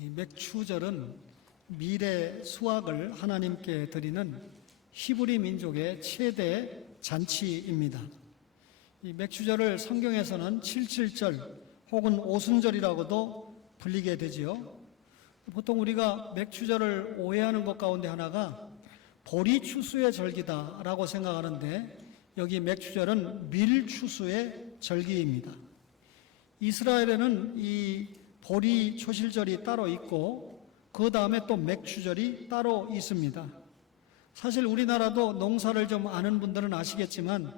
이 맥추절은 밀의 수확을 하나님께 드리는 히브리 민족의 최대 잔치입니다. 이 맥추절을 성경에서는 칠칠절 혹은 오순절이라고도 불리게 되지요. 보통 우리가 맥추절을 오해하는 것 가운데 하나가 보리추수의 절기다라고 생각하는데, 여기 맥추절은 밀추수의 절기입니다. 이스라엘에는 이 보리 초실절이 따로 있고 그 다음에 또 맥추절이 따로 있습니다. 사실 우리나라도 농사를 좀 아는 분들은 아시겠지만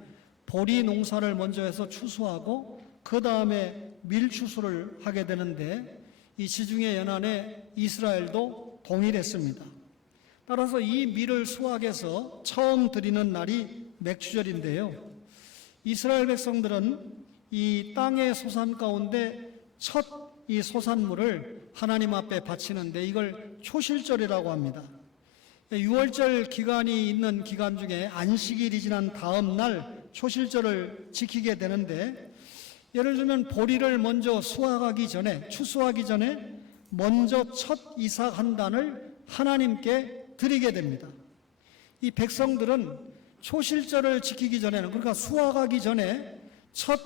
보리 농사를 먼저 해서 추수하고 그 다음에 밀추수를 하게 되는데, 이 지중해 연안에 이스라엘도 동일했습니다. 따라서 이 밀을 수확해서 처음 드리는 날이 맥추절인데요. 이스라엘 백성들은 이 땅의 소산 가운데 첫 이 소산물을 하나님 앞에 바치는데 이걸 초실절이라고 합니다. 6월절 기간이 있는 기간 중에 안식일이 지난 다음 날 초실절을 지키게 되는데, 예를 들면 보리를 먼저 수확하기 전에, 추수하기 전에 먼저 첫 이삭 한 단을 하나님께 드리게 됩니다. 이 백성들은 초실절을 지키기 전에는, 그러니까 수확하기 전에 첫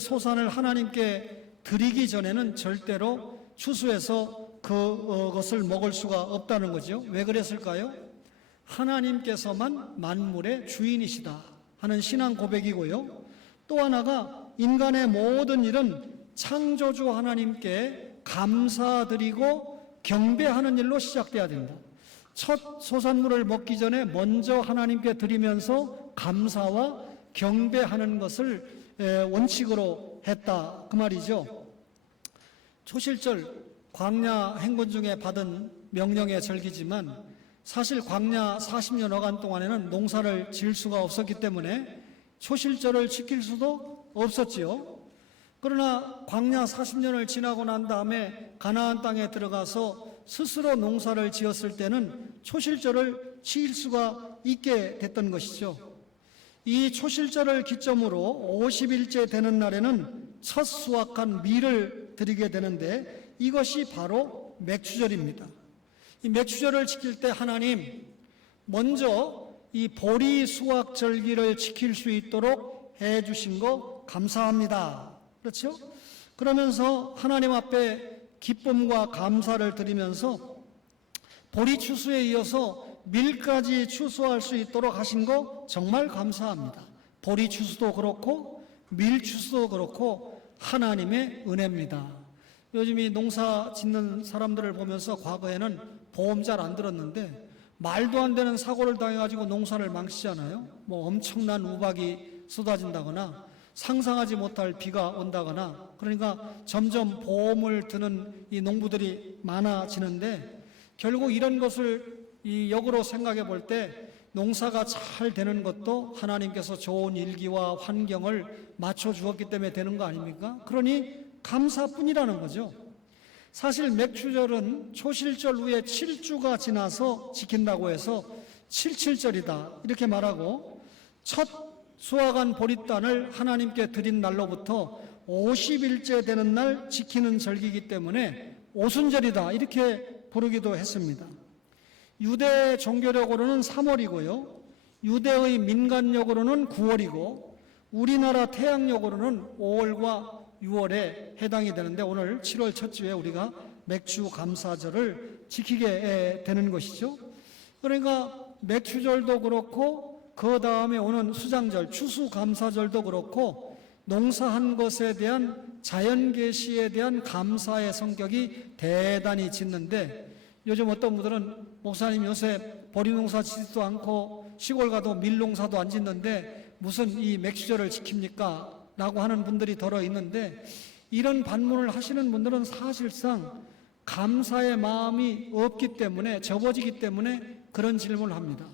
소산을 하나님께 드리기 전에는 절대로 추수해서 그것을 먹을 수가 없다는 거죠. 왜 그랬을까요? 하나님께서만 만물의 주인이시다 하는 신앙 고백이고요. 또 하나가 인간의 모든 일은 창조주 하나님께 감사드리고 경배하는 일로 시작돼야 된다. 첫 소산물을 먹기 전에 먼저 하나님께 드리면서 감사와 경배하는 것을 원칙으로 했다, 그 말이죠. 초실절, 광야 행군 중에 받은 명령의 절기지만 사실 광야 40년여간 동안에는 농사를 지을 수가 없었기 때문에 초실절을 지킬 수도 없었지요. 그러나 광야 40년을 지나고 난 다음에 가나안 땅에 들어가서 스스로 농사를 지었을 때는 초실절을 지킬 수가 있게 됐던 것이죠. 이 초실절을 기점으로 50일째 되는 날에는 첫 수확한 밀을 드리게 되는데, 이것이 바로 맥추절입니다. 이 맥추절을 지킬 때 하나님 먼저 이 보리 수확 절기를 지킬 수 있도록 해 주신 거 감사합니다. 그렇죠? 그러면서 하나님 앞에 기쁨과 감사를 드리면서 보리 추수에 이어서 밀까지 추수할 수 있도록 하신 거 정말 감사합니다. 보리 추수도 그렇고 밀 추수도 그렇고 하나님의 은혜입니다. 요즘 이 농사 짓는 사람들을 보면서 과거에는 보험 잘 안 들었는데 말도 안 되는 사고를 당해가지고 농사를 망치잖아요. 뭐 엄청난 우박이 쏟아진다거나 상상하지 못할 비가 온다거나, 그러니까 점점 보험을 드는 이 농부들이 많아지는데, 결국 이런 것을 이 역으로 생각해 볼 때 농사가 잘 되는 것도 하나님께서 좋은 일기와 환경을 맞춰 주었기 때문에 되는 거 아닙니까? 그러니 감사뿐이라는 거죠. 사실 맥추절은 초실절 후에 7주가 지나서 지킨다고 해서 칠칠절이다 이렇게 말하고, 첫 수확한 보리단을 하나님께 드린 날로부터 50일째 되는 날 지키는 절기이기 때문에 오순절이다 이렇게 부르기도 했습니다. 유대 종교력으로는 3월이고요. 유대의 민간력으로는 9월이고 우리나라 태양력으로는 5월과 6월에 해당이 되는데, 오늘 7월 첫 주에 우리가 맥추 감사절을 지키게 되는 것이죠. 그러니까 맥추절도 그렇고 그 다음에 오는 수장절, 추수감사절도 그렇고 농사한 것에 대한 자연계시에 대한 감사의 성격이 대단히 짙는데, 요즘 어떤 분들은 목사님 요새 보리농사 짓지도 않고 시골 가도 밀농사도 안 짓는데 무슨 이 맥추절을 지킵니까? 라고 하는 분들이 더러 있는데, 이런 반문을 하시는 분들은 사실상 감사의 마음이 없기 때문에, 접어지기 때문에 그런 질문을 합니다.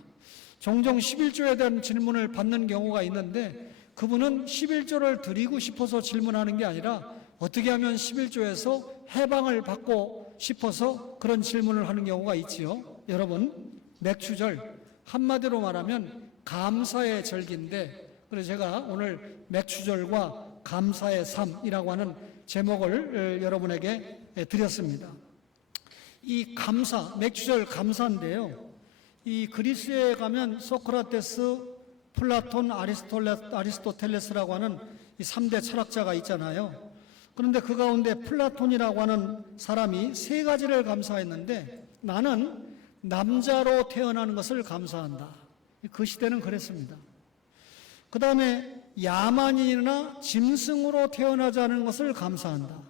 종종 11조에 대한 질문을 받는 경우가 있는데, 그분은 11조를 드리고 싶어서 질문하는 게 아니라 어떻게 하면 11조에서 해방을 받고 싶어서 그런 질문을 하는 경우가 있지요. 여러분, 맥추절 한마디로 말하면 감사의 절기인데, 그래서 제가 오늘 맥추절과 감사의 삶이라고 하는 제목을 여러분에게 드렸습니다. 이 감사, 맥주절 감사인데요. 이 그리스에 가면 소크라테스, 플라톤, 아리스토텔레스라고 하는 이 3대 철학자가 있잖아요. 그런데 그 가운데 플라톤이라고 하는 사람이 3가지를 감사했는데, 나는 남자로 태어나는 것을 감사한다. 그 시대는 그랬습니다. 그 다음에 야만인이나 짐승으로 태어나지 않은 것을 감사한다.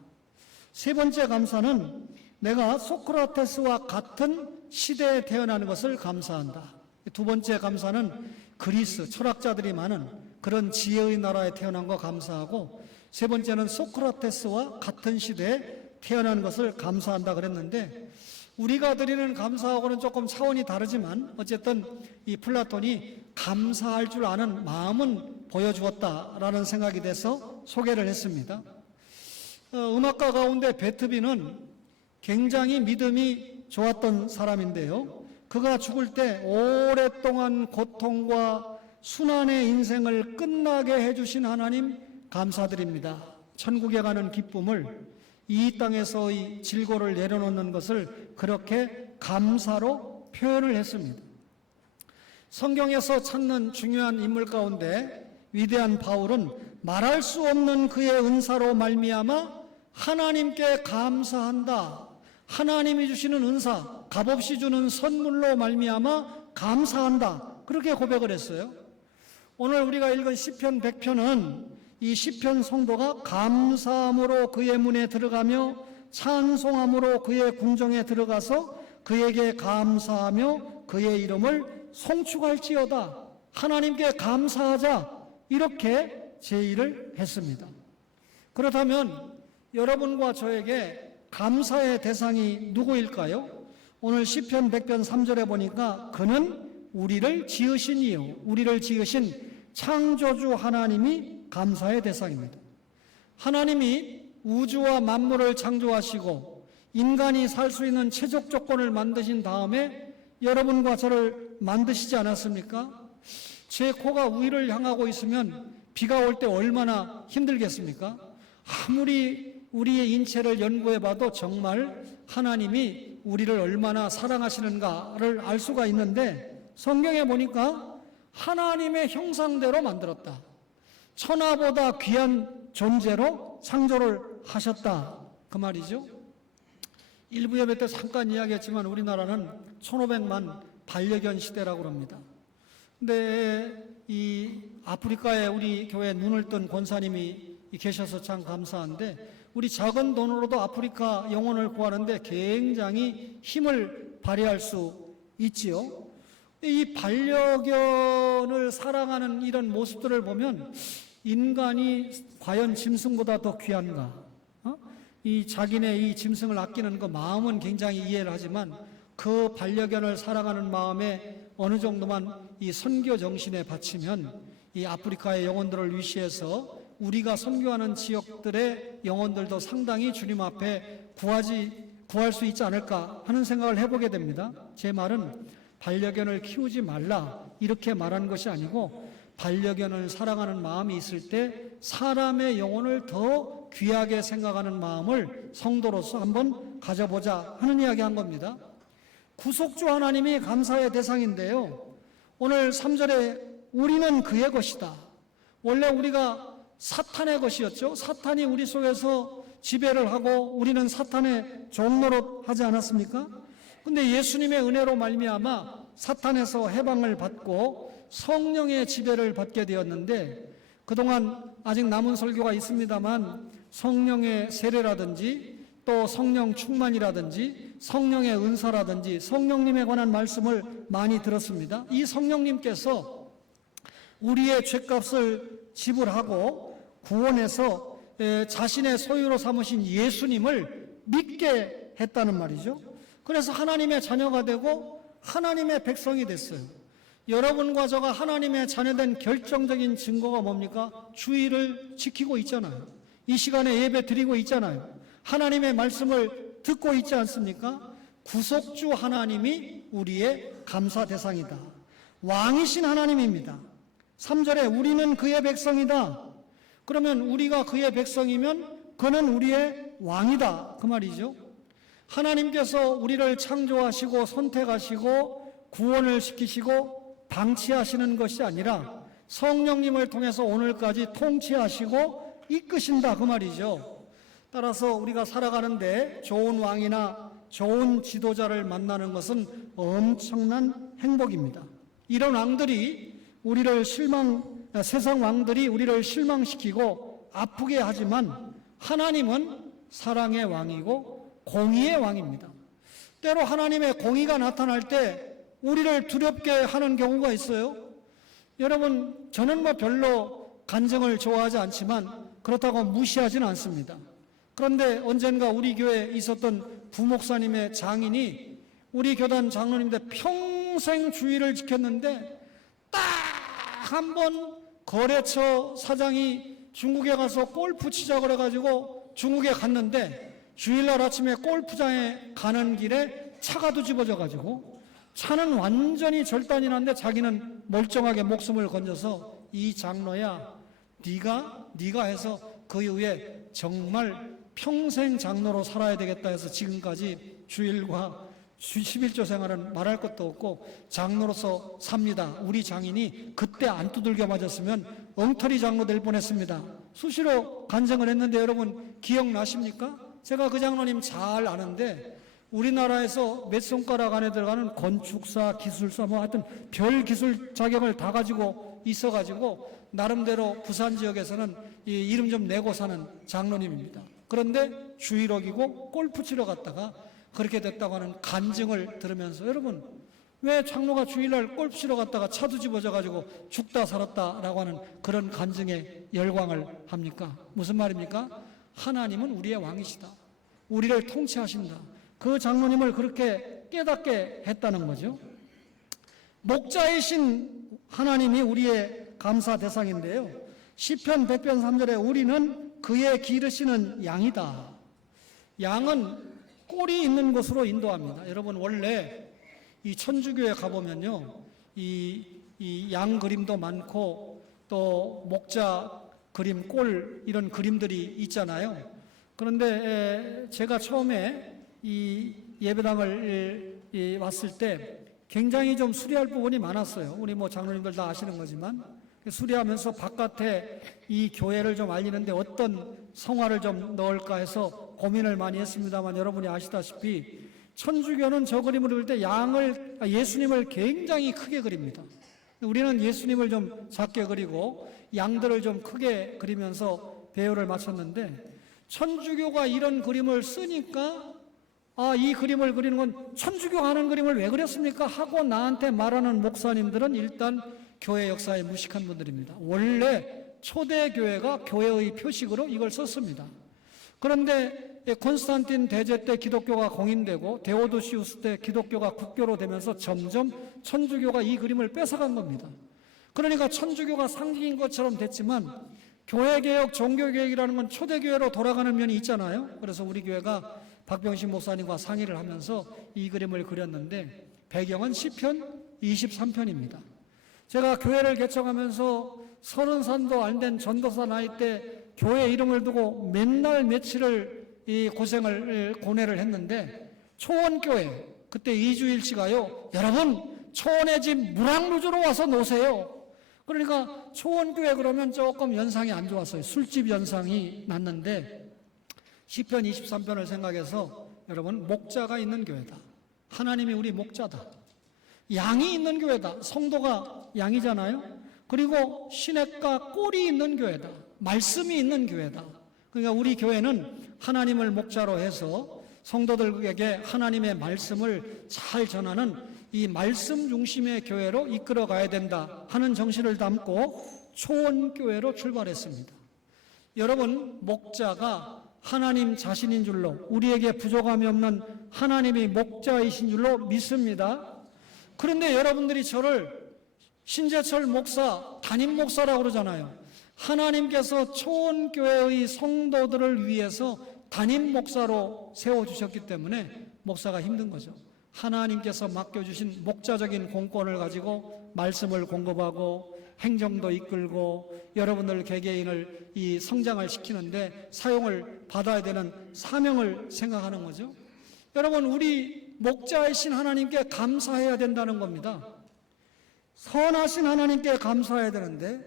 3번째 감사는 내가 소크라테스와 같은 시대에 태어나는 것을 감사한다. 2번째 감사는 그리스 철학자들이 많은 그런 지혜의 나라에 태어난 거 감사하고, 3번째는 소크라테스와 같은 시대에 태어난 것을 감사한다 그랬는데, 우리가 드리는 감사하고는 조금 차원이 다르지만 어쨌든 이 플라톤이 감사할 줄 아는 마음은 보여주었다라는 생각이 돼서 소개를 했습니다. 음악가 가운데 베트비는 굉장히 믿음이 좋았던 사람인데요. 그가 죽을 때 오랫동안 고통과 순환의 인생을 끝나게 해주신 하나님 감사드립니다. 천국에 가는 기쁨을 이 땅에서의 질고를 내려놓는 것을 그렇게 감사로 표현을 했습니다. 성경에서 찾는 중요한 인물 가운데 위대한 바울은 말할 수 없는 그의 은사로 말미암아 하나님께 감사한다. 하나님이 주시는 은사, 값없이 주는 선물로 말미암아 감사한다. 그렇게 고백을 했어요. 오늘 우리가 읽은 시편 100편은 이 시편 성도가 감사함으로 그의 문에 들어가며 찬송함으로 그의 궁정에 들어가서 그에게 감사하며 그의 이름을 송축할지어다. 하나님께 감사하자. 이렇게 제의를 했습니다. 그렇다면 여러분과 저에게 감사의 대상이 누구일까요? 오늘 시편 100편 3절에 보니까 그는 우리를 지으신 이요, 우리를 지으신 창조주 하나님이 감사의 대상입니다. 하나님이 우주와 만물을 창조하시고 인간이 살 수 있는 최적 조건을 만드신 다음에 여러분과 저를 만드시지 않았습니까? 제 코가 위를 향하고 있으면 비가 올 때 얼마나 힘들겠습니까? 아무리 우리의 인체를 연구해 봐도 정말 하나님이 우리를 얼마나 사랑하시는가를 알 수가 있는데, 성경에 보니까 하나님의 형상대로 만들었다. 천하보다 귀한 존재로 창조를 하셨다. 그 말이죠. 일부 예배 때 잠깐 이야기했지만 우리나라는 1500만 반려견 시대라고 합니다. 근데 이 아프리카에 우리 교회 눈을 뜬 권사님이 계셔서 참 감사한데, 우리 작은 돈으로도 아프리카 영혼을 구하는데 굉장히 힘을 발휘할 수 있지요. 이 반려견을 사랑하는 이런 모습들을 보면 인간이 과연 짐승보다 더 귀한가? 이 자기네 이 짐승을 아끼는 그 마음은 굉장히 이해를 하지만 그 반려견을 사랑하는 마음에 어느 정도만 이 선교 정신에 바치면 이 아프리카의 영혼들을 위시해서 우리가 선교하는 지역들의 영혼들도 상당히 주님 앞에 구할 수 있지 않을까 하는 생각을 해보게 됩니다. 제 말은 반려견을 키우지 말라 이렇게 말하는 것이 아니고, 반려견을 사랑하는 마음이 있을 때 사람의 영혼을 더 귀하게 생각하는 마음을 성도로서 한번 가져보자 하는 이야기 한 겁니다. 구속주 하나님이 감사의 대상인데요. 오늘 3절에 우리는 그의 것이다. 원래 우리가 사탄의 것이었죠. 사탄이 우리 속에서 지배를 하고 우리는 사탄의 종노릇 하지 않았습니까? 근데 예수님의 은혜로 말미암아 사탄에서 해방을 받고 성령의 지배를 받게 되었는데, 그동안 아직 남은 설교가 있습니다만 성령의 세례라든지 또 성령 충만이라든지 성령의 은사라든지 성령님에 관한 말씀을 많이 들었습니다. 이 성령님께서 우리의 죄값을 지불하고 구원해서 자신의 소유로 삼으신 예수님을 믿게 했다는 말이죠. 그래서 하나님의 자녀가 되고 하나님의 백성이 됐어요. 여러분과 저가 하나님의 자녀된 결정적인 증거가 뭡니까? 주의를 지키고 있잖아요. 이 시간에 예배 드리고 있잖아요. 하나님의 말씀을 듣고 있지 않습니까? 구속주 하나님이 우리의 감사 대상이다. 왕이신 하나님입니다. 3절에 우리는 그의 백성이다. 그러면 우리가 그의 백성이면 그는 우리의 왕이다. 그 말이죠. 하나님께서 우리를 창조하시고 선택하시고 구원을 시키시고 방치하시는 것이 아니라 성령님을 통해서 오늘까지 통치하시고 이끄신다 그 말이죠. 따라서 우리가 살아가는데 좋은 왕이나 좋은 지도자를 만나는 것은 엄청난 행복입니다. 이런 왕들이 세상 왕들이 우리를 실망시키고 아프게 하지만 하나님은 사랑의 왕이고 공의의 왕입니다. 때로 하나님의 공의가 나타날 때 우리를 두렵게 하는 경우가 있어요. 여러분, 저는 별로 간증을 좋아하지 않지만 그렇다고 무시하지는 않습니다. 그런데 언젠가 우리 교회에 있었던 부목사님의 장인이 우리 교단 장로님들 평생 주의를 지켰는데 딱 한 번 거래처 사장이 중국에 가서 골프 치자고 그래가지고 중국에 갔는데 주일날 아침에 골프장에 가는 길에 차가 뒤집어져가지고 차는 완전히 절단이 났는데 자기는 멀쩡하게 목숨을 건져서 이 장로야 네가 해서 그 이후에 정말 평생 장로로 살아야 되겠다 해서 지금까지 주일과 11조 생활은 말할 것도 없고 장로로서 삽니다. 우리 장인이 그때 안 두들겨 맞았으면 엉터리 장로 될 뻔했습니다. 수시로 간증을 했는데 여러분 기억나십니까? 제가 그 장로님 잘 아는데 우리나라에서 몇 손가락 안에 들어가는 건축사, 기술사 하여튼 별 기술 자격을 다 가지고 있어가지고 나름대로 부산 지역에서는 이 이름 좀 내고 사는 장로님입니다. 그런데 주일옥이고 골프 치러 갔다가 그렇게 됐다고 하는 간증을 들으면서 여러분 왜 장로가 주일날 골프 치러 갔다가 차 뒤집어져 가지고 죽다 살았다라고 하는 그런 간증에 열광을 합니까? 무슨 말입니까? 하나님은 우리의 왕이시다. 우리를 통치하신다. 그 장로님을 그렇게 깨닫게 했다는 거죠. 목자이신 하나님이 우리의 감사 대상인데요. 시편 100편 3절에 우리는 그의 기르시는 양이다. 양은 꼴이 있는 곳으로 인도합니다. 여러분 원래 이 천주교에 가보면요, 이 양 그림도 많고 또 목자 그림, 꼴 이런 그림들이 있잖아요. 그런데 제가 처음에 이 예배당을 왔을 때 굉장히 좀 수리할 부분이 많았어요. 우리 장로님들 다 아시는 거지만 수리하면서 바깥에 이 교회를 좀 알리는데 어떤 성화를 좀 넣을까 해서 고민을 많이 했습니다만 여러분이 아시다시피 천주교는 저 그림을 그릴 때 예수님을 굉장히 크게 그립니다. 우리는 예수님을 좀 작게 그리고 양들을 좀 크게 그리면서 배열을 맞췄는데 천주교가 이런 그림을 쓰니까 이 그림을 그리는 건 천주교가 하는 그림을 왜 그렸습니까? 하고 나한테 말하는 목사님들은 일단 교회 역사에 무식한 분들입니다. 원래 초대교회가 교회의 표식으로 이걸 썼습니다. 그런데 콘스탄틴 대제 때 기독교가 공인되고 데오도시우스 때 기독교가 국교로 되면서 점점 천주교가 이 그림을 뺏어간 겁니다. 그러니까 천주교가 상징인 것처럼 됐지만 교회개혁, 종교개혁이라는 건 초대교회로 돌아가는 면이 있잖아요. 그래서 우리 교회가 박병식 목사님과 상의를 하면서 이 그림을 그렸는데 배경은 시편 23편입니다. 제가 교회를 개척하면서 30살도 안 된 전도사 나이 때 교회 이름을 두고 맨날 며칠을 이 고뇌를 했는데 초원교회 그때 이주일씨가요, 여러분 초원의 집 무랑루주로 와서 노세요. 그러니까 초원교회 그러면 조금 연상이 안 좋았어요. 술집 연상이 났는데 시편 23편을 생각해서 여러분 목자가 있는 교회다. 하나님이 우리 목자다. 양이 있는 교회다. 성도가 양이잖아요. 그리고 시냇가 꼴이 있는 교회다. 말씀이 있는 교회다. 그러니까 우리 교회는 하나님을 목자로 해서 성도들에게 하나님의 말씀을 잘 전하는 이 말씀 중심의 교회로 이끌어 가야 된다 하는 정신을 담고 초원교회로 출발했습니다. 여러분, 목자가 하나님 자신인 줄로, 우리에게 부족함이 없는 하나님이 목자이신 줄로 믿습니다. 그런데 여러분들이 저를 신재철 목사, 담임 목사라고 그러잖아요. 하나님께서 초원교회의 성도들을 위해서 담임 목사로 세워주셨기 때문에 목사가 힘든 거죠. 하나님께서 맡겨주신 목자적인 공권을 가지고 말씀을 공급하고 행정도 이끌고 여러분들 개개인을 이 성장을 시키는데 사용을 받아야 되는 사명을 생각하는 거죠. 여러분, 우리 목자이신 하나님께 감사해야 된다는 겁니다. 선하신 하나님께 감사해야 되는데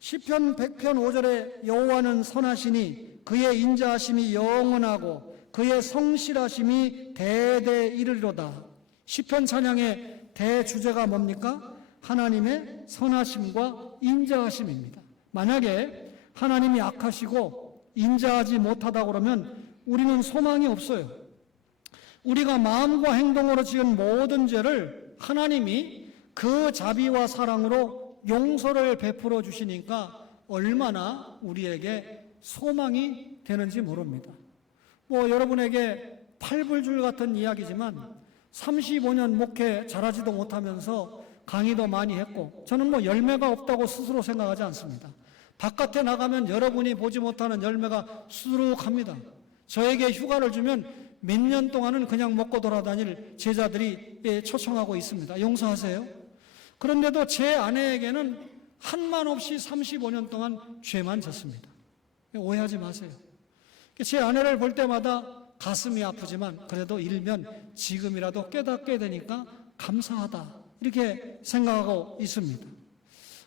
시편 100편 5절에 여호와는 선하시니 그의 인자하심이 영원하고 그의 성실하심이 대대 이르리로다. 시편 찬양의 대주제가 뭡니까? 하나님의 선하심과 인자하심입니다. 만약에 하나님이 악하시고 인자하지 못하다고 그러면 우리는 소망이 없어요. 우리가 마음과 행동으로 지은 모든 죄를 하나님이 그 자비와 사랑으로 용서를 베풀어 주시니까 얼마나 우리에게 소망이 되는지 모릅니다. 여러분에게 팔불줄 같은 이야기지만 35년 목회 잘하지도 못하면서 강의도 많이 했고 저는 열매가 없다고 스스로 생각하지 않습니다. 바깥에 나가면 여러분이 보지 못하는 열매가 수두룩합니다. 저에게 휴가를 주면 몇 년 동안은 그냥 먹고 돌아다닐 제자들이 초청하고 있습니다. 용서하세요. 그런데도 제 아내에게는 한만 없이 35년 동안 죄만 졌습니다. 오해하지 마세요. 제 아내를 볼 때마다 가슴이 아프지만 그래도 일면 지금이라도 깨닫게 되니까 감사하다 이렇게 생각하고 있습니다.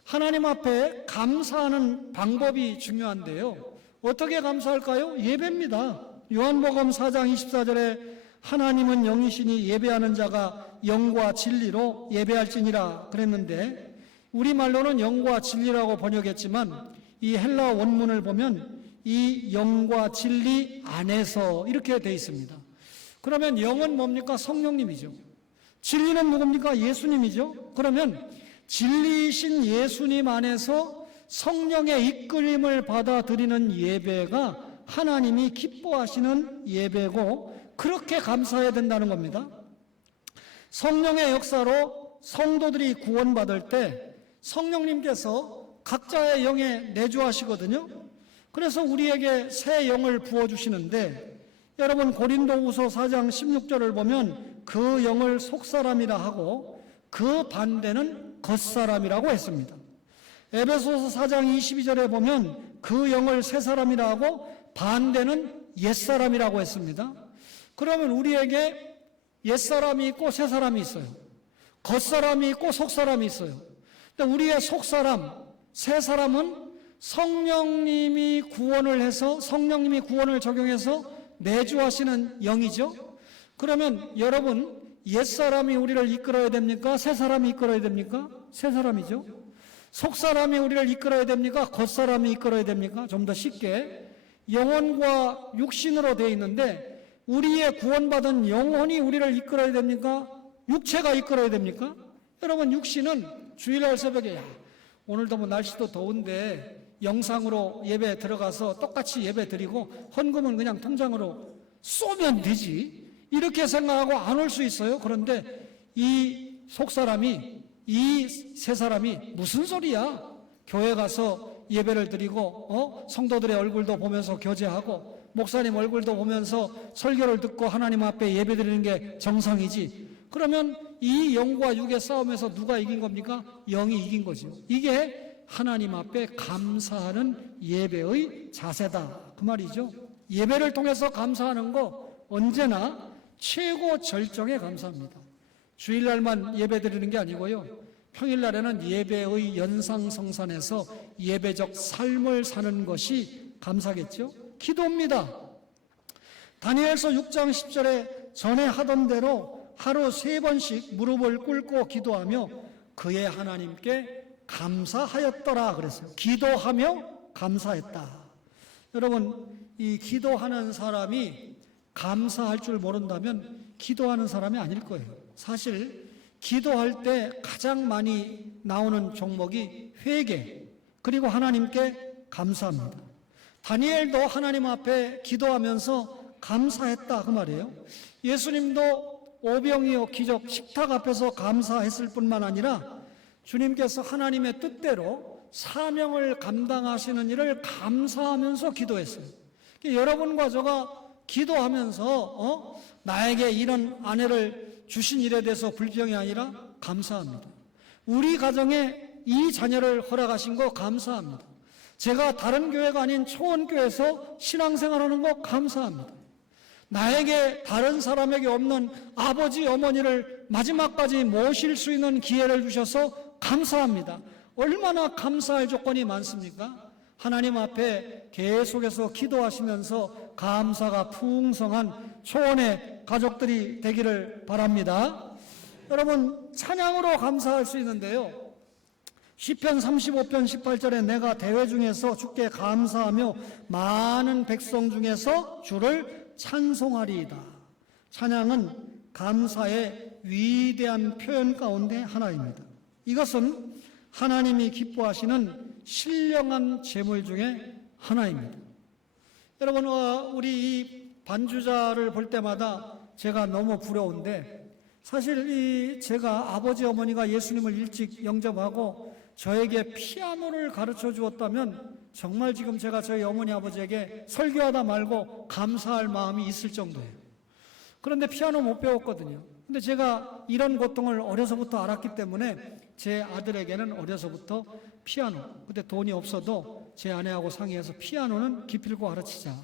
하나님 앞에 감사하는 방법이 중요한데요. 어떻게 감사할까요? 예배입니다. 요한복음 4장 24절에 하나님은 영이시니 예배하는 자가 영과 진리로 예배할지니라 그랬는데 우리말로는 영과 진리라고 번역했지만 이 헬라 원문을 보면 이 영과 진리 안에서 이렇게 돼 있습니다. 그러면 영은 뭡니까? 성령님이죠. 진리는 누굽니까? 예수님이죠. 그러면 진리이신 예수님 안에서 성령의 이끌림을 받아들이는 예배가 하나님이 기뻐하시는 예배고 그렇게 감사해야 된다는 겁니다. 성령의 역사로 성도들이 구원받을 때 성령님께서 각자의 영에 내주하시거든요. 그래서 우리에게 새 영을 부어주시는데 여러분 고린도후서 4장 16절을 보면 그 영을 속사람이라 하고 그 반대는 겉사람이라고 했습니다. 에베소서 4장 22절에 보면 그 영을 새사람이라 하고 반대는 옛사람이라고 했습니다. 그러면 우리에게 옛사람이 있고 새사람이 있어요. 겉사람이 있고 속사람이 있어요. 근데 우리의 속사람, 새사람은 성령님이 구원을 해서 성령님이 구원을 적용해서 내주하시는 영이죠. 그러면 여러분 옛사람이 우리를 이끌어야 됩니까? 새사람이 이끌어야 됩니까? 새사람이죠. 속사람이 우리를 이끌어야 됩니까? 겉사람이 이끌어야 됩니까? 좀 더 쉽게 영혼과 육신으로 되어 있는데 우리의 구원받은 영혼이 우리를 이끌어야 됩니까? 육체가 이끌어야 됩니까? 여러분 육신은 주일날 새벽에 오늘도 날씨도 더운데 영상으로 예배 들어가서 똑같이 예배 드리고 헌금은 그냥 통장으로 쏘면 되지 이렇게 생각하고 안 올 수 있어요. 그런데 이 속사람이 이 새사람이 무슨 소리야? 교회 가서 예배를 드리고 성도들의 얼굴도 보면서 교제하고 목사님 얼굴도 보면서 설교를 듣고 하나님 앞에 예배 드리는 게 정상이지. 그러면 이 영과 육의 싸움에서 누가 이긴 겁니까? 영이 이긴 거죠. 이게 하나님 앞에 감사하는 예배의 자세다 그 말이죠. 예배를 통해서 감사하는 거 언제나 최고 절정에 감사합니다. 주일날만 예배 드리는 게 아니고요. 평일날에는 예배의 연상성산에서 예배적 삶을 사는 것이 감사겠죠. 기도입니다. 다니엘서 6장 10절에 전에 하던 대로 하루 3번씩 무릎을 꿇고 기도하며 그의 하나님께 감사하였더라 그랬어요. 기도하며 감사했다. 여러분 이 기도하는 사람이 감사할 줄 모른다면 기도하는 사람이 아닐 거예요. 사실 기도할 때 가장 많이 나오는 종목이 회개 그리고 하나님께 감사합니다. 다니엘도 하나님 앞에 기도하면서 감사했다 그 말이에요. 예수님도 오병이어 기적 식탁 앞에서 감사했을 뿐만 아니라 주님께서 하나님의 뜻대로 사명을 감당하시는 일을 감사하면서 기도했어요. 여러분과 저가 기도하면서 나에게 이런 아내를 주신 일에 대해서 불평이 아니라 감사합니다. 우리 가정에 이 자녀를 허락하신 거 감사합니다. 제가 다른 교회가 아닌 초원교회에서 신앙생활하는 거 감사합니다. 나에게 다른 사람에게 없는 아버지 어머니를 마지막까지 모실 수 있는 기회를 주셔서 감사합니다. 얼마나 감사할 조건이 많습니까? 하나님 앞에 계속해서 기도하시면서 감사가 풍성한 초원의 가족들이 되기를 바랍니다. 여러분, 찬양으로 감사할 수 있는데요. 시편 35편 18절에 내가 대회 중에서 주께 감사하며 많은 백성 중에서 주를 찬송하리이다. 찬양은 감사의 위대한 표현 가운데 하나입니다. 이것은 하나님이 기뻐하시는 신령한 제물 중에 하나입니다. 여러분, 우리 이 반주자를 볼 때마다 제가 너무 부러운데, 사실 제가 아버지 어머니가 예수님을 일찍 영접하고 저에게 피아노를 가르쳐 주었다면 정말 지금 제가 저희 어머니 아버지에게 설교하다 말고 감사할 마음이 있을 정도예요. 그런데 피아노 못 배웠거든요. 근데 제가 이런 고통을 어려서부터 알았기 때문에 제 아들에게는 어려서부터 피아노, 그때 돈이 없어도 제 아내하고 상의해서 피아노는 기필코 가르치자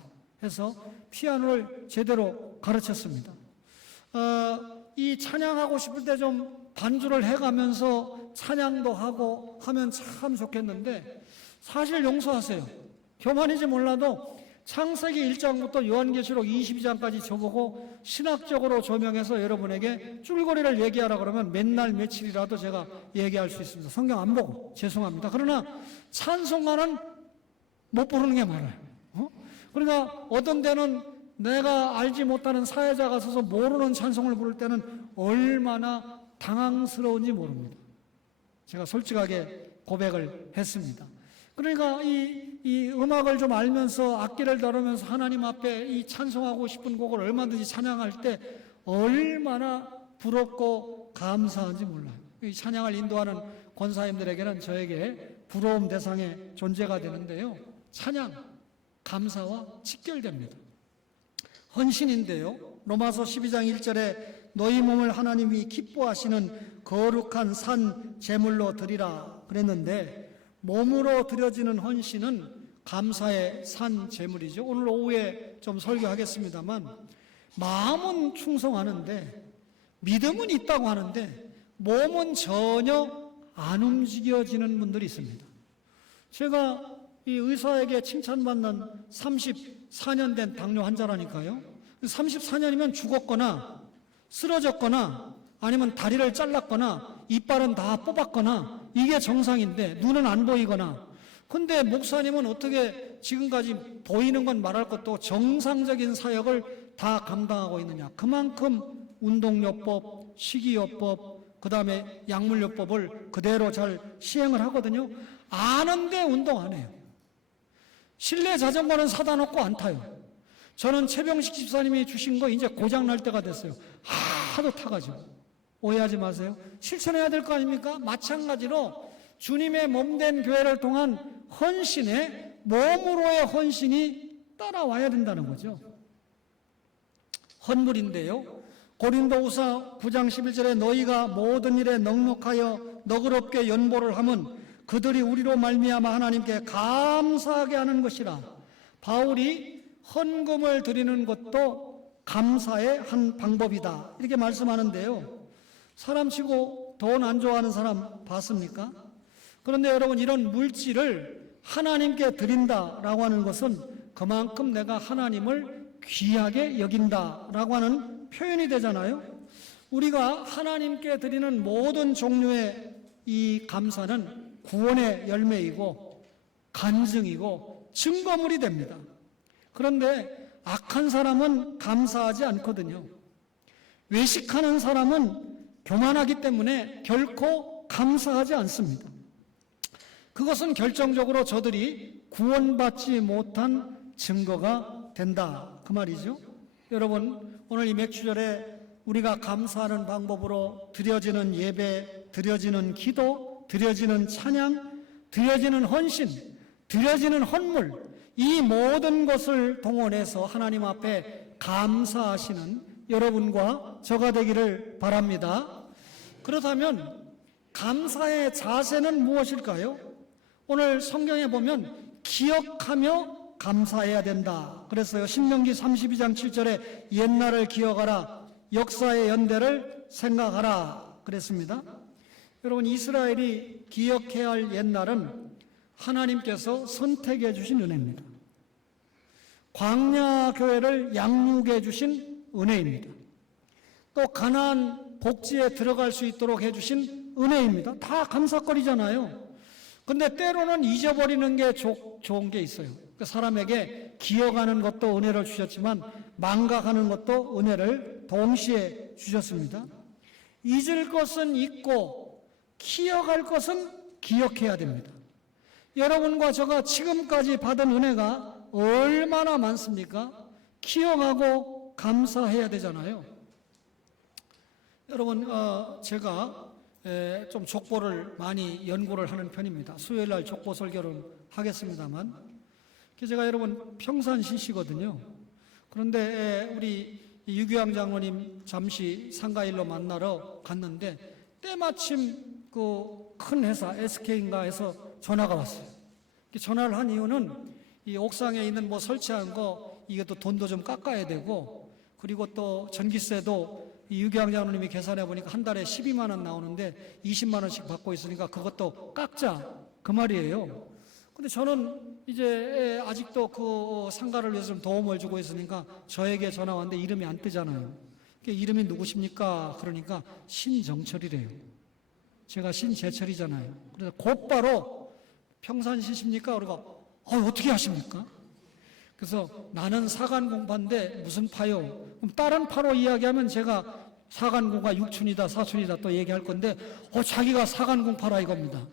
해서 피아노를 제대로 가르쳤습니다. 이 찬양하고 싶을 때 좀 반주를 해가면서 찬양도 하고 하면 참 좋겠는데, 사실 용서하세요. 교만인지 몰라도 창세기 1장부터 요한계시록 22장까지 저보고 신학적으로 조명해서 여러분에게 줄거리를 얘기하라 그러면 맨날 며칠이라도 제가 얘기할 수 있습니다. 성경 안 보고 죄송합니다. 그러나 찬송가는 못 부르는 게 많아요. 그러니까 어떤 데는 내가 알지 못하는 사회자가 서서 모르는 찬송을 부를 때는 얼마나 당황스러운지 모릅니다. 제가 솔직하게 고백을 했습니다. 그러니까 이 음악을 좀 알면서 악기를 다루면서 하나님 앞에 이 찬송하고 싶은 곡을 얼마든지 찬양할 때 얼마나 부럽고 감사한지 몰라요. 이 찬양을 인도하는 권사님들에게는 저에게 부러움 대상의 존재가 되는데요. 찬양, 감사와 직결됩니다. 헌신인데요. 로마서 12장 1절에 너희 몸을 하나님이 기뻐하시는 거룩한 산 제물로 드리라 그랬는데, 몸으로 드려지는 헌신은 감사의 산 제물이죠. 오늘 오후에 좀 설교하겠습니다만, 마음은 충성하는데 믿음은 있다고 하는데 몸은 전혀 안 움직여지는 분들이 있습니다. 제가 이 의사에게 칭찬받는 34년 된 당뇨 환자라니까요. 34년이면 죽었거나 쓰러졌거나 아니면 다리를 잘랐거나 이빨은 다 뽑았거나 이게 정상인데 눈은 안 보이거나, 근데 목사님은 어떻게 지금까지 보이는 건 말할 것도 정상적인 사역을 다 감당하고 있느냐. 그만큼 운동요법, 식이요법, 그 다음에 약물요법을 그대로 잘 시행을 하거든요. 아는데 운동 안 해요. 실내 자전거는 사다 놓고 안 타요. 저는 최병식 집사님이 주신 거 이제 고장 날 때가 됐어요. 하도 타가지고. 오해하지 마세요. 실천해야 될 거 아닙니까? 마찬가지로 주님의 몸된 교회를 통한 헌신에 몸으로의 헌신이 따라와야 된다는 거죠. 헌물인데요. 고린도후서 9장 11절에 너희가 모든 일에 넉넉하여 너그럽게 연보를 하면 그들이 우리로 말미암아 하나님께 감사하게 하는 것이라. 바울이 헌금을 드리는 것도 감사의 한 방법이다 이렇게 말씀하는데요. 사람 치고 돈 안 좋아하는 사람 봤습니까? 그런데 여러분, 이런 물질을 하나님께 드린다라고 하는 것은 그만큼 내가 하나님을 귀하게 여긴다라고 하는 표현이 되잖아요. 우리가 하나님께 드리는 모든 종류의 이 감사는 구원의 열매이고 간증이고 증거물이 됩니다. 그런데 악한 사람은 감사하지 않거든요. 외식하는 사람은 교만하기 때문에 결코 감사하지 않습니다. 그것은 결정적으로 저들이 구원받지 못한 증거가 된다 그 말이죠. 여러분, 오늘 이 맥주절에 우리가 감사하는 방법으로 드려지는 예배, 드려지는 기도, 드려지는 찬양, 드려지는 헌신, 드려지는 헌물, 이 모든 것을 동원해서 하나님 앞에 감사하시는 여러분과 저가 되기를 바랍니다. 그렇다면 감사의 자세는 무엇일까요? 오늘 성경에 보면 기억하며 감사해야 된다. 그래서요, 신명기 32장 7절에 옛날을 기억하라, 역사의 연대를 생각하라 그랬습니다. 여러분, 이스라엘이 기억해야 할 옛날은 하나님께서 선택해 주신 은혜입니다. 광야 교회를 양육해 주신 은혜입니다. 또 가나안 복지에 들어갈 수 있도록 해 주신 은혜입니다. 다 감사거리잖아요. 근데 때로는 잊어버리는 게 좋은 게 있어요. 사람에게 기억하는 것도 은혜를 주셨지만 망각하는 것도 은혜를 동시에 주셨습니다. 잊을 것은 잊고 기억할 것은 기억해야 됩니다. 여러분과 제가 지금까지 받은 은혜가 얼마나 많습니까? 기억하고 감사해야 되잖아요. 여러분, 제가 좀 족보를 많이 연구를 하는 편입니다. 수요일 날 족보 설교를 하겠습니다만, 제가 여러분 평산시시거든요. 그런데 우리 유교양 장로님 잠시 상가일로 만나러 갔는데 때마침 그 큰 회사 SK인가에서 전화가 왔어요. 전화를 한 이유는 이 옥상에 있는 뭐 설치한 거 이게 또 돈도 좀 깎아야 되고, 그리고 또 전기세도 이 유교양 장로님이 계산해 보니까 한 달에 12만 원 나오는데 20만 원씩 받고 있으니까 그것도 깎자 그 말이에요. 근데 저는 이제 아직도 그 상가를 위해서 좀 도움을 주고 있으니까 저에게 전화 왔는데 이름이 안 뜨잖아요. 이름이 누구십니까? 그러니까 신정철이래요. 제가 신재철이잖아요. 그래서 곧바로 평산시십니까? 그러고 어떻게 하십니까? 그래서 나는 사간공파인데 무슨 파요? 그럼 다른 파로 이야기하면 제가 사간공파 6춘이다 4춘이다 또 얘기할 건데 자기가 사간공파라 이겁니다.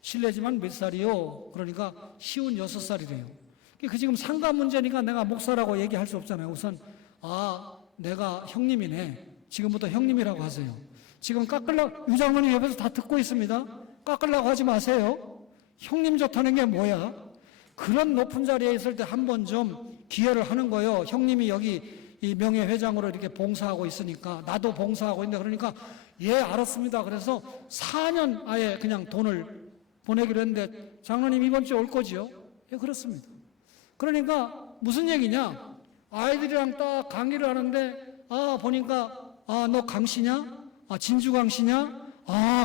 실례지만 몇 살이요? 그러니까 56살이래요. 그 지금 상가 문제니까 내가 목사라고 얘기할 수 없잖아요. 우선 내가 형님이네. 지금부터 형님이라고 하세요. 지금 깎으려고, 유장로님 옆에서 다 듣고 있습니다. 깎으려고 하지 마세요. 형님 좋다는 게 뭐야? 그런 높은 자리에 있을 때 한 번 좀 기여를 하는 거예요. 형님이 여기 이 명예회장으로 이렇게 봉사하고 있으니까 나도 봉사하고 있는데, 그러니까 알았습니다. 그래서 4년 아예 그냥 돈을 보내기로 했는데 장로님 이번 주에 올 거지요? 그렇습니다. 그러니까 무슨 얘기냐? 아이들이랑 딱 강의를 하는데 보니까 너 강씨냐? 진주광 씨냐?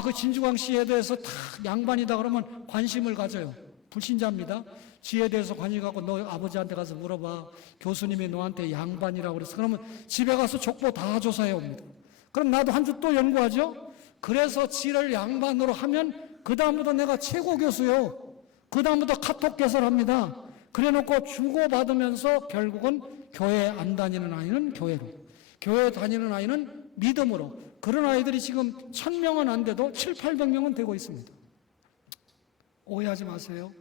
그 진주광 씨에 대해서 다 양반이다 그러면 관심을 가져요. 불신자입니다. 지에 대해서 관심 갖고 너 아버지한테 가서 물어봐. 교수님이 너한테 양반이라고 그랬어. 그러면 집에 가서 족보 다 조사해 옵니다. 그럼 나도 한 주 또 연구하죠? 그래서 지를 양반으로 하면 그 다음부터 내가 최고 교수요. 그 다음부터 카톡 개설합니다. 그래 놓고 주고받으면서 결국은 교회 안 다니는 아이는 교회로, 교회 다니는 아이는 믿음으로, 그런 아이들이 지금 1000명은 안 돼도 700~800명은 되고 있습니다. 오해하지 마세요.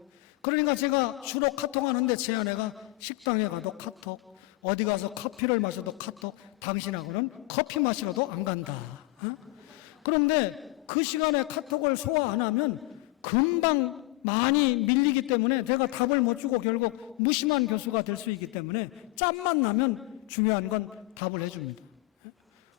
그러니까 제가 주로 카톡하는데 제 아내가 식당에 가도 카톡, 어디 가서 커피를 마셔도 카톡, 당신하고는 커피 마시러도 안 간다. 그런데 그 시간에 카톡을 소화 안 하면 금방 많이 밀리기 때문에 내가 답을 못 주고 결국 무심한 교수가 될 수 있기 때문에 짬만 나면 중요한 건 답을 해줍니다.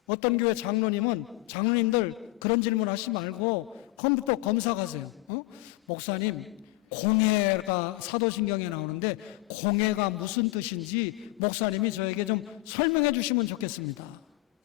어떤 교회 장로님들 그런 질문 하지 말고 컴퓨터 검사하세요. 목사님, 공해가 사도신경에 나오는데 공해가 무슨 뜻인지 목사님이 저에게 좀 설명해 주시면 좋겠습니다.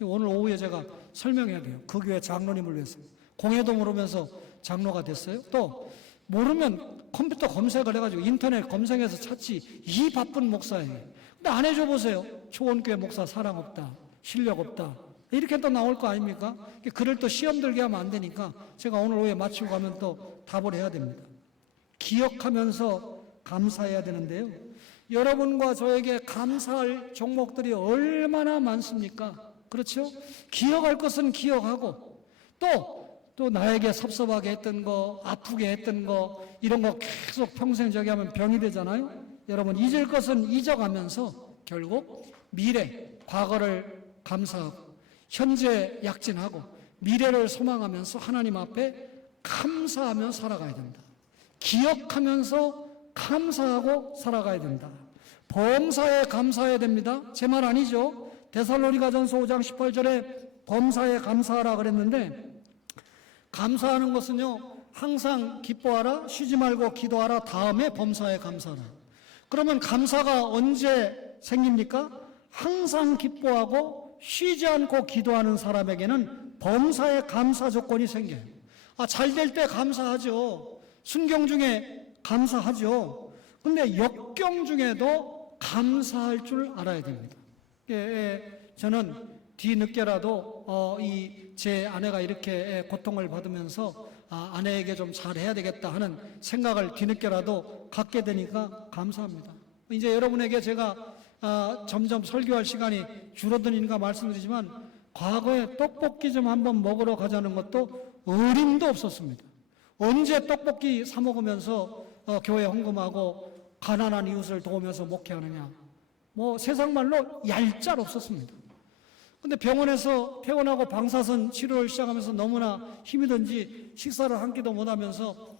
오늘 오후에 제가 설명해야 돼요. 그 교회 장로님을 위해서. 공해도 모르면서 장로가 됐어요. 또 모르면 컴퓨터 검색을 해가지고 인터넷 검색해서 찾지. 이 바쁜 목사예요. 근데 안 해줘 보세요. 초원교회 목사 사랑 없다, 실력 없다, 이렇게 또 나올 거 아닙니까? 글을 또 시험 들게 하면 안 되니까 제가 오늘 오후에 마치고 가면 또 답을 해야 됩니다. 기억하면서 감사해야 되는데요. 여러분과 저에게 감사할 종목들이 얼마나 많습니까? 그렇죠? 기억할 것은 기억하고 또 나에게 섭섭하게 했던 거, 아프게 했던 거, 이런 거 계속 평생 저기 하면 병이 되잖아요. 여러분, 잊을 것은 잊어가면서 결국 미래, 과거를 감사하고 현재 약진하고 미래를 소망하면서 하나님 앞에 감사하며 살아가야 된다. 기억하면서 감사하고 살아가야 된다. 범사에 감사해야 됩니다. 제 말 아니죠? 데살로니가전서 5장 18절에 범사에 감사하라 그랬는데, 감사하는 것은요, 항상 기뻐하라, 쉬지 말고 기도하라, 다음에 범사에 감사하라. 그러면 감사가 언제 생깁니까? 항상 기뻐하고 쉬지 않고 기도하는 사람에게는 범사의 감사 조건이 생겨요. 잘 될 때 감사하죠. 순경 중에 감사하죠. 근데 역경 중에도 감사할 줄 알아야 됩니다. 저는 뒤늦게라도 제 아내가 이렇게 고통을 받으면서 아내에게 좀 잘해야 되겠다 하는 생각을 뒤늦게라도 갖게 되니까 감사합니다. 이제 여러분에게 제가 점점 설교할 시간이 줄어드니까 말씀드리지만, 과거에 떡볶이 좀 한번 먹으러 가자는 것도 어림도 없었습니다. 언제 떡볶이 사 먹으면서 교회 헌금하고 가난한 이웃을 도우면서 목회하느냐, 세상 말로 얄짤 없었습니다. 근데 병원에서 퇴원하고 방사선 치료를 시작하면서 너무나 힘이 든지 식사를 한 끼도 못 하면서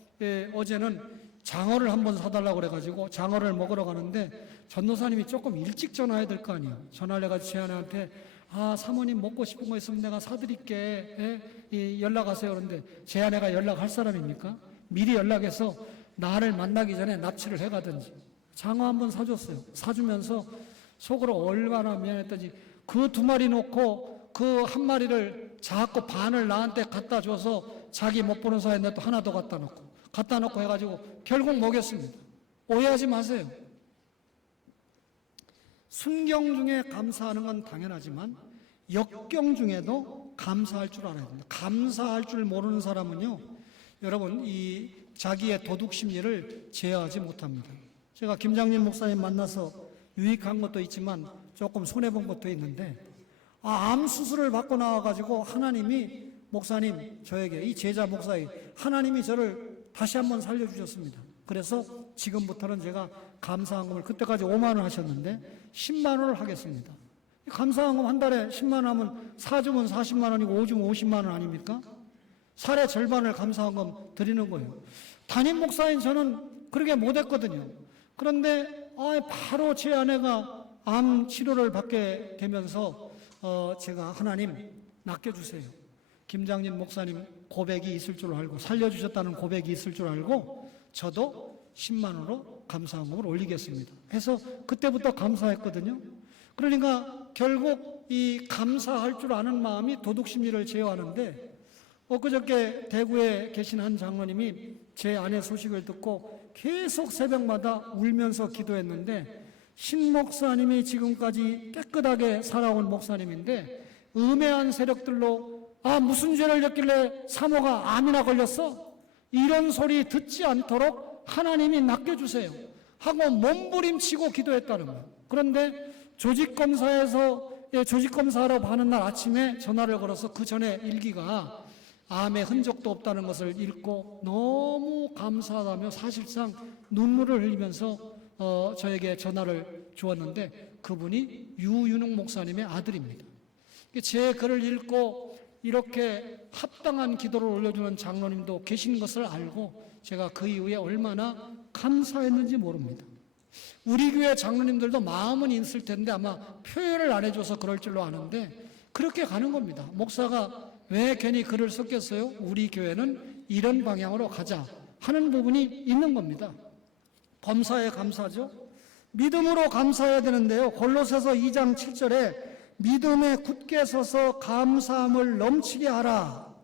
어제는 장어를 한번 사달라고 그래가지고 장어를 먹으러 가는데, 전도사님이 조금 일찍 전화해야 될 거 아니에요. 전화를 해가지고 제 아내한테 사모님 먹고 싶은 거 있으면 내가 사드릴게, 연락하세요. 그런데 제 아내가 연락할 사람입니까? 미리 연락해서 나를 만나기 전에 납치를 해가든지. 장어 한번 사줬어요. 사주면서 속으로 얼마나 미안했던지, 그 2마리 놓고 그 1마리를 자꾸 반을 나한테 갖다 줘서 자기 못 보는 사이에 또 하나 더 갖다 놓고 해가지고 결국 먹였습니다. 오해하지 마세요. 순경 중에 감사하는 건 당연하지만 역경 중에도 감사할 줄 알아야 됩니다. 감사할 줄 모르는 사람은요, 여러분, 이 자기의 도둑 심리를 제어하지 못합니다. 제가 김장림 목사님 만나서 유익한 것도 있지만 조금 손해본 것도 있는데, 암 수술을 받고 나와가지고 하나님이, 목사님 저에게, 이 제자 목사에게 하나님이 저를 다시 한번 살려주셨습니다. 그래서 지금부터는 제가 감사한금을, 그때까지 5만 원 하셨는데 10만 원을 하겠습니다. 감사한금 한 달에 10만 원 하면 4주면 40만 원이고 5주면 50만 원 아닙니까? 살의 절반을 감사한금 드리는 거예요. 담임 목사인 저는 그렇게 못했거든요. 그런데 바로 제 아내가 암 치료를 받게 되면서 제가, 하나님 낚여주세요. 김장림 목사님 고백이 있을 줄 알고, 살려주셨다는 고백이 있을 줄 알고 저도 10만 원으로 감사한금을 올리겠습니다 해서 그때부터 감사했거든요. 그러니까 결국 이 감사할 줄 아는 마음이 도둑심리를 제어하는데, 엊그저께 대구에 계신 한 장로님이 제 아내 소식을 듣고 계속 새벽마다 울면서 기도했는데, 신 목사님이 지금까지 깨끗하게 살아온 목사님인데 음해한 세력들로 무슨 죄를 졌길래 사모가 암이나 걸렸어? 이런 소리 듣지 않도록 하나님이 낚여주세요 하고 몸부림치고 기도했다는 거예요. 그런데 조직검사하러 가는 날 아침에 전화를 걸어서 그 전에 일기가 암의 흔적도 없다는 것을 읽고 너무 감사하다며 사실상 눈물을 흘리면서 저에게 전화를 주었는데, 그분이 유윤웅 목사님의 아들입니다. 제 글을 읽고 이렇게 합당한 기도를 올려주는 장로님도 계신 것을 알고 제가 그 이후에 얼마나 감사했는지 모릅니다. 우리 교회 장로님들도 마음은 있을 텐데 아마 표현을 안 해줘서 그럴 줄로 아는데 그렇게 가는 겁니다. 목사가 왜 괜히 글을 썼겠어요? 우리 교회는 이런 방향으로 가자 하는 부분이 있는 겁니다. 범사에 감사죠. 믿음으로 감사해야 되는데요. 골로새서 2장 7절에 믿음에 굳게 서서 감사함을 넘치게 하라.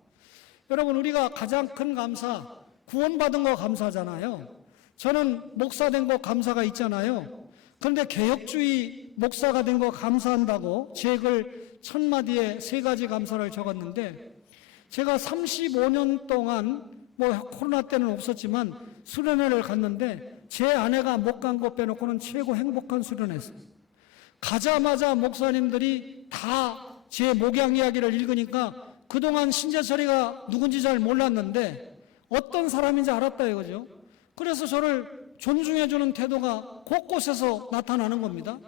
여러분, 우리가 가장 큰 감사, 구원받은 거 감사잖아요. 저는 목사 된 거 감사가 있잖아요. 그런데 개혁주의 목사가 된 거 감사한다고 제 글 1000마디에 3가지 감사를 적었는데, 제가 35년 동안 코로나 때는 없었지만 수련회를 갔는데 제 아내가 못 간 거 빼놓고는 최고 행복한 수련회였어요. 가자마자 목사님들이 다 제 목양 이야기를 읽으니까 그동안 신재철이가 누군지 잘 몰랐는데 어떤 사람인지 알았다 이거죠. 그래서 저를 존중해주는 태도가 곳곳에서 나타나는 겁니다.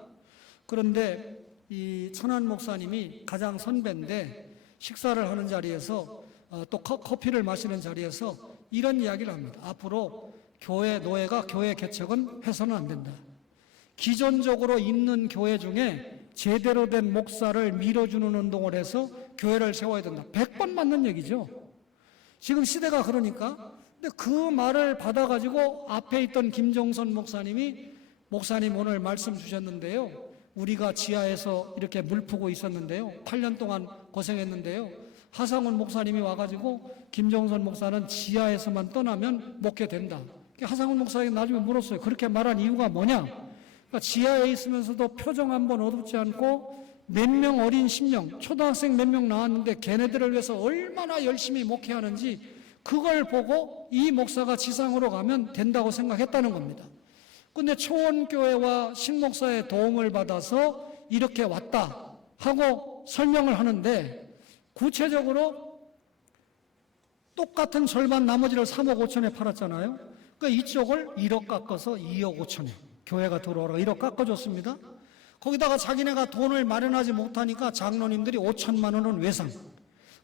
그런데 이 천안 목사님이 가장 선배인데 식사를 하는 자리에서 또 커피를 마시는 자리에서 이런 이야기를 합니다. 앞으로 교회 노예가 교회 개척은 해서는 안 된다. 기존적으로 있는 교회 중에 제대로 된 목사를 밀어주는 운동을 해서 교회를 세워야 된다. 100번 맞는 얘기죠. 지금 시대가 그러니까. 근데 그 말을 받아가지고 앞에 있던 김정선 목사님이 목사님 오늘 말씀 주셨는데요. 우리가 지하에서 이렇게 물 푸고 있었는데요. 8년 동안 고생했는데요. 하상훈 목사님이 와가지고 김종선 목사는 지하에서만 떠나면 목회된다. 하상훈 목사에게 나중에 물었어요. 그렇게 말한 이유가 뭐냐? 그러니까 지하에 있으면서도 표정 한번 어둡지 않고 몇 명 어린 신령, 초등학생 몇 명 나왔는데 걔네들을 위해서 얼마나 열심히 목회하는지 그걸 보고 이 목사가 지상으로 가면 된다고 생각했다는 겁니다. 근데 초원교회와 신목사의 도움을 받아서 이렇게 왔다 하고 설명을 하는데 구체적으로 똑같은 절반 나머지를 3억 5천에 팔았잖아요. 그러니까 이쪽을 1억 깎아서 2억 5천에 교회가 들어오라고 1억 깎아줬습니다. 거기다가 자기네가 돈을 마련하지 못하니까 장로님들이 5천만 원은 외상.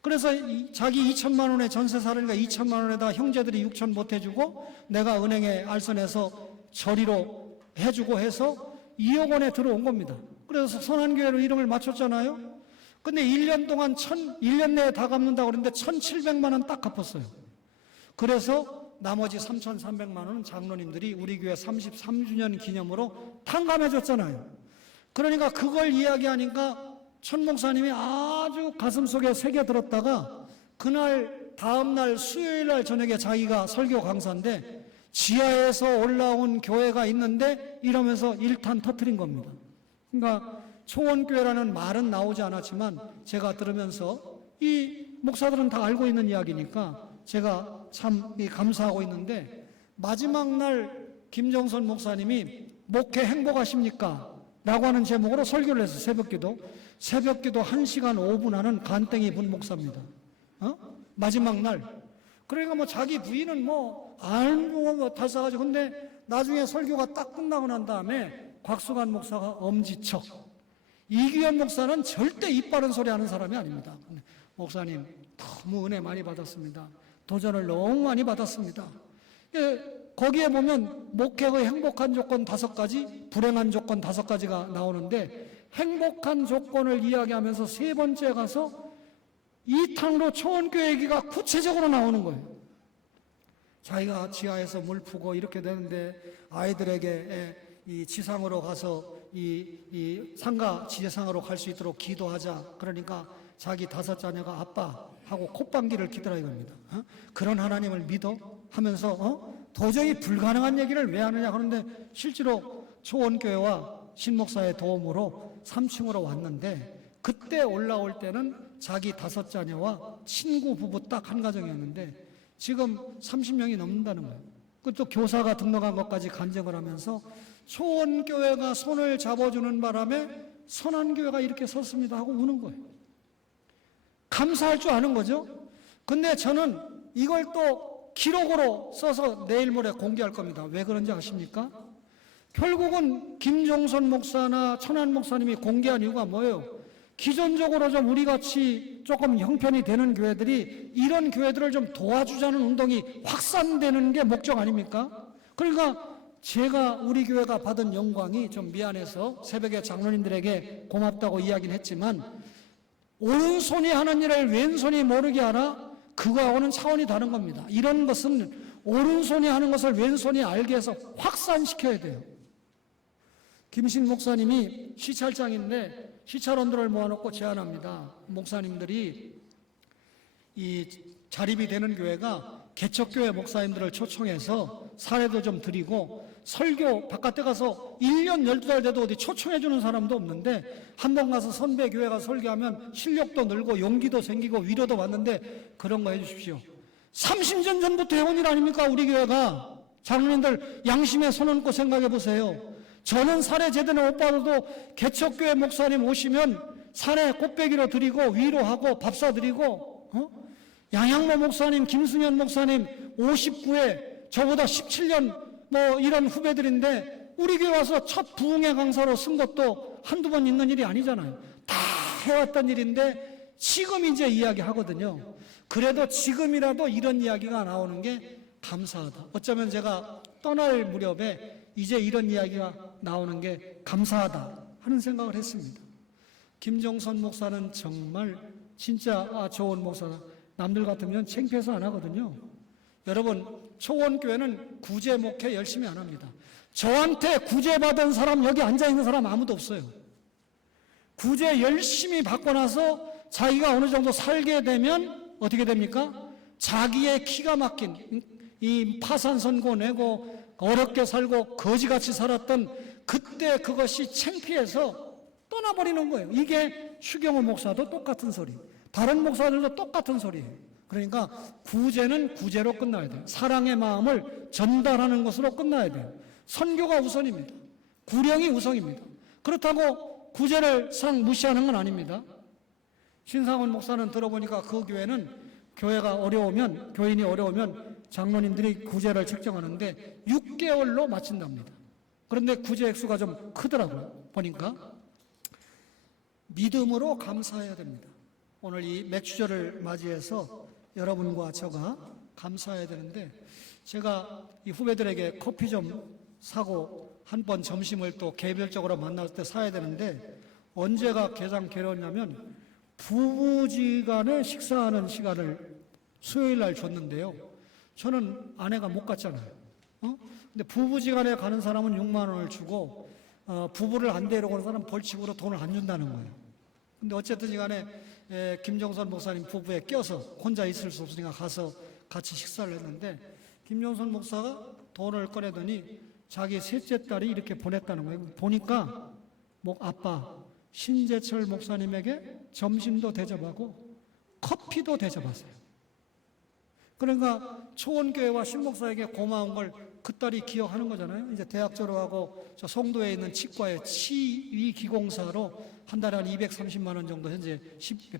그래서 자기 2천만 원에 전세 살으니까 2천만 원에다 형제들이 6천 못 해주고 내가 은행에 알선해서 저리로 해주고 해서 2억 원에 들어온 겁니다. 그래서 선한교회로 이름을 맞췄잖아요. 근데 1년 동안 1년 내에 다 갚는다고 그랬는데 1,700만 원 딱 갚았어요. 그래서 나머지 3,300만 원은 장로님들이 우리 교회 33주년 기념으로 탕감해 줬잖아요. 그러니까 그걸 이야기하니까 천 목사님이 아주 가슴속에 새겨들었다가 그날 다음날 수요일날 저녁에 자기가 설교 강사인데 지하에서 올라온 교회가 있는데 이러면서 일탄 터뜨린 겁니다. 그러니까 초원교회라는 말은 나오지 않았지만 제가 들으면서 이 목사들은 다 알고 있는 이야기니까 제가 참 감사하고 있는데 마지막 날 김정선 목사님이 목회 행복하십니까? 라고 하는 제목으로 설교를 했어요. 새벽기도 1시간 5분 하는 간땡이 분 목사입니다. 마지막 날. 그러니까 뭐 자기 부인은 뭐 달싸가지고 근데 나중에 설교가 딱 끝나고 난 다음에 곽수관 목사가 엄지척. 이규현 목사는 절대 입 바른 소리 하는 사람이 아닙니다. 목사님 너무 은혜 많이 받았습니다. 도전을 너무 많이 받았습니다. 거기에 보면 목회의 행복한 조건 5가지, 불행한 조건 5가지가 나오는데 행복한 조건을 이야기하면서 세 번째 가서 이탕로 초원교회 얘기가 구체적으로 나오는 거예요. 자기가 지하에서 물 푸고 이렇게 되는데 아이들에게 이 지상으로 가서 이 상가 지상으로 갈 수 있도록 기도하자. 그러니까 자기 5자녀가 아빠 하고 콧방귀를 키더라 이겁니다. 그런 하나님을 믿어? 하면서 도저히 불가능한 얘기를 왜 하느냐 하는데 실제로 초원교회와 신목사의 도움으로 3층으로 왔는데 그때 올라올 때는 자기 5자녀와 친구 부부 딱 한 가정이었는데 지금 30명이 넘는다는 거예요. 그것도 교사가 등록한 것까지 간증을 하면서 초원교회가 손을 잡아주는 바람에 선한교회가 이렇게 섰습니다 하고 우는 거예요. 감사할 줄 아는 거죠. 근데 저는 이걸 또 기록으로 써서 내일 모레 공개할 겁니다. 왜 그런지 아십니까? 결국은 김종선 목사나 천안 목사님이 공개한 이유가 뭐예요? 기존적으로 좀 우리같이 조금 형편이 되는 교회들이 이런 교회들을 좀 도와주자는 운동이 확산되는 게 목적 아닙니까? 그러니까 제가 우리 교회가 받은 영광이 좀 미안해서 새벽에 장로님들에게 고맙다고 이야기는 했지만 오른손이 하는 일을 왼손이 모르게 하라? 그거하고는 차원이 다른 겁니다. 이런 것은 오른손이 하는 것을 왼손이 알게 해서 확산시켜야 돼요. 김신 목사님이 시찰장인데 시찰원들을 모아놓고 제안합니다. 목사님들이 이 자립이 되는 교회가 개척교회 목사님들을 초청해서 사례도 좀 드리고 설교 바깥에 가서 1년 12달 돼도 어디 초청해 주는 사람도 없는데 한 번 가서 선배 교회가 설교하면 실력도 늘고 용기도 생기고 위로도 받는데 그런 거 해주십시오. 30년 전부터 해온 일 아닙니까 우리 교회가. 장로님들 양심에 손 얹고 생각해 보세요. 저는 사례 제대로 못 받아도 개척교회 목사님 오시면 사례 꽃배기로 드리고 위로하고 밥 사드리고 양양모 목사님, 김승현 목사님 59에 저보다 17년 뭐 이런 후배들인데 우리 교회 와서 첫 부흥회 강사로 쓴 것도 한두 번 있는 일이 아니잖아요. 다 해왔던 일인데 지금 이제 이야기하거든요. 그래도 지금이라도 이런 이야기가 나오는 게 감사하다. 어쩌면 제가 떠날 무렵에 이제 이런 이야기가 나오는 게 감사하다 하는 생각을 했습니다. 김종선 목사는 정말 진짜 좋은 목사다. 남들 같으면 창피해서 안 하거든요. 여러분 초원교회는 구제 목회 열심히 안 합니다. 저한테 구제받은 사람, 여기 앉아있는 사람 아무도 없어요. 구제 열심히 받고 나서 자기가 어느 정도 살게 되면 어떻게 됩니까? 자기의 기가 막힌 이 파산 선고 내고 어렵게 살고 거지같이 살았던 그때 그것이 창피해서 떠나버리는 거예요. 이게 추경호 목사도 똑같은 소리, 다른 목사들도 똑같은 소리예요. 그러니까 구제는 구제로 끝나야 돼요. 사랑의 마음을 전달하는 것으로 끝나야 돼요. 선교가 우선입니다. 구령이 우선입니다. 그렇다고 구제를 상 무시하는 건 아닙니다. 신상원 목사는 들어보니까 그 교회는 교회가 어려우면, 교인이 어려우면 장로님들이 구제를 책정하는데 6개월로 마친답니다. 그런데 구제 액수가 좀 크더라고요. 보니까 믿음으로 감사해야 됩니다. 오늘 이 맥주절을 맞이해서 여러분과 저가 감사해야 되는데, 제가 이 후배들에게 커피 좀 사고 한 번 점심을 또 개별적으로 만날 때 사야 되는데, 언제가 가장 괴로웠냐면 부부지간에 식사하는 시간을 수요일 날 줬는데요. 저는 아내가 못 갔잖아요. 근데 부부지간에 가는 사람은 6만 원을 주고 부부를 안 데리고 오는 사람은 벌칙으로 돈을 안 준다는 거예요. 근데 어쨌든 간에 김정선 목사님 부부에 껴서 혼자 있을 수 없으니까 가서 같이 식사를 했는데, 김정선 목사가 돈을 꺼내더니 자기 셋째 딸이 이렇게 보냈다는 거예요. 보니까 아빠 신재철 목사님에게 점심도 대접하고 커피도 대접하세요. 그러니까 초원교회와 신목사에게 고마운 걸 그 딸이 기억하는 거잖아요. 이제 대학 졸업하고 저 송도에 있는 치과의 치위기공사로 한 달에 한 230만 원 정도 현재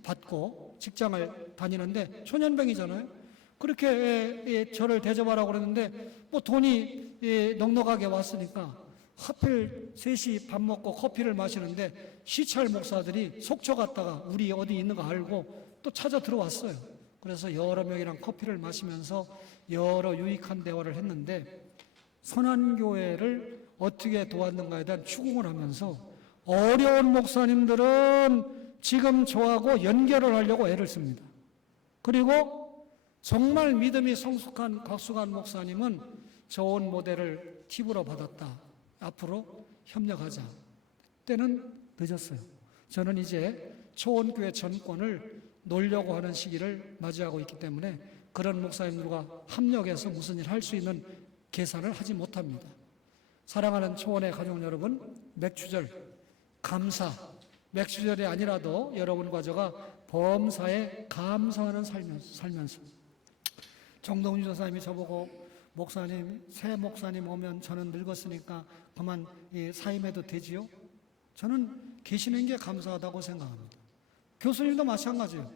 받고 직장을 다니는데 초년병이잖아요. 그렇게 저를 대접하라고 그러는데 돈이 넉넉하게 왔으니까 하필 3시 밥 먹고 커피를 마시는데 시찰 목사들이 속초 갔다가 우리 어디 있는 거 알고 또 찾아 들어왔어요. 그래서 여러 명이랑 커피를 마시면서 여러 유익한 대화를 했는데, 선한교회를 어떻게 도왔는가에 대한 추궁을 하면서 어려운 목사님들은 지금 저하고 연결을 하려고 애를 씁니다. 그리고 정말 믿음이 성숙한 곽수관 목사님은 좋은 모델을 팁으로 받았다. 앞으로 협력하자. 때는 늦었어요. 저는 이제 초원교회 전권을 놓으려고 하는 시기를 맞이하고 있기 때문에 그런 목사님들과 합력해서 무슨 일 할 수 있는 계산을 하지 못합니다. 사랑하는 초원의 가족 여러분, 맥주절 감사, 맥주절이 아니라도 여러분과 저가 범사에 감사하는 살면서 정동주 전사님이 저보고 목사님, 새 목사님 오면 저는 늙었으니까 그만 사임해도 되지요? 저는 계시는 게 감사하다고 생각합니다. 교수님도 마찬가지예요.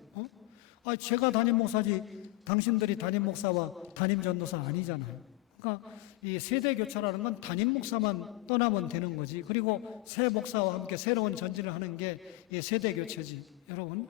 제가 담임 목사지 당신들이 담임 목사와 담임 전도사 아니잖아요. 그러니까 이 세대 교체라는 건 담임 목사만 떠나면 되는 거지. 그리고 새 목사와 함께 새로운 전진을 하는 게 세대 교체지. 여러분,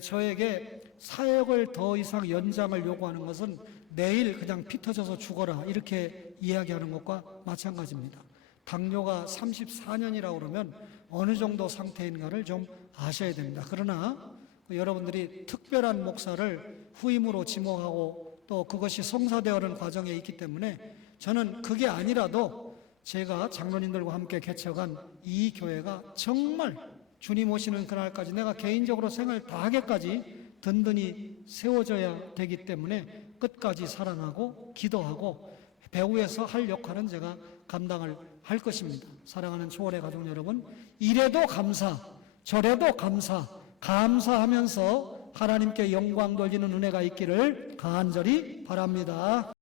저에게 사역을 더 이상 연장을 요구하는 것은 내일 그냥 피 터져서 죽어라 이렇게 이야기하는 것과 마찬가지입니다. 당뇨가 34년이라고 그러면 어느 정도 상태인가를 좀 아셔야 됩니다. 그러나 여러분들이 특별한 목사를 후임으로 지목하고 또 그것이 성사되어가는 과정에 있기 때문에 저는 그게 아니라도 제가 장로님들과 함께 개척한 이 교회가 정말 주님 오시는 그날까지 내가 개인적으로 생을 다하게까지 든든히 세워져야 되기 때문에 끝까지 사랑하고 기도하고 배후에서 할 역할은 제가 감당을 할 것입니다. 사랑하는 초월의 가족 여러분, 이래도 감사, 저래도 감사, 감사하면서 하나님께 영광 돌리는 은혜가 있기를 간절히 바랍니다.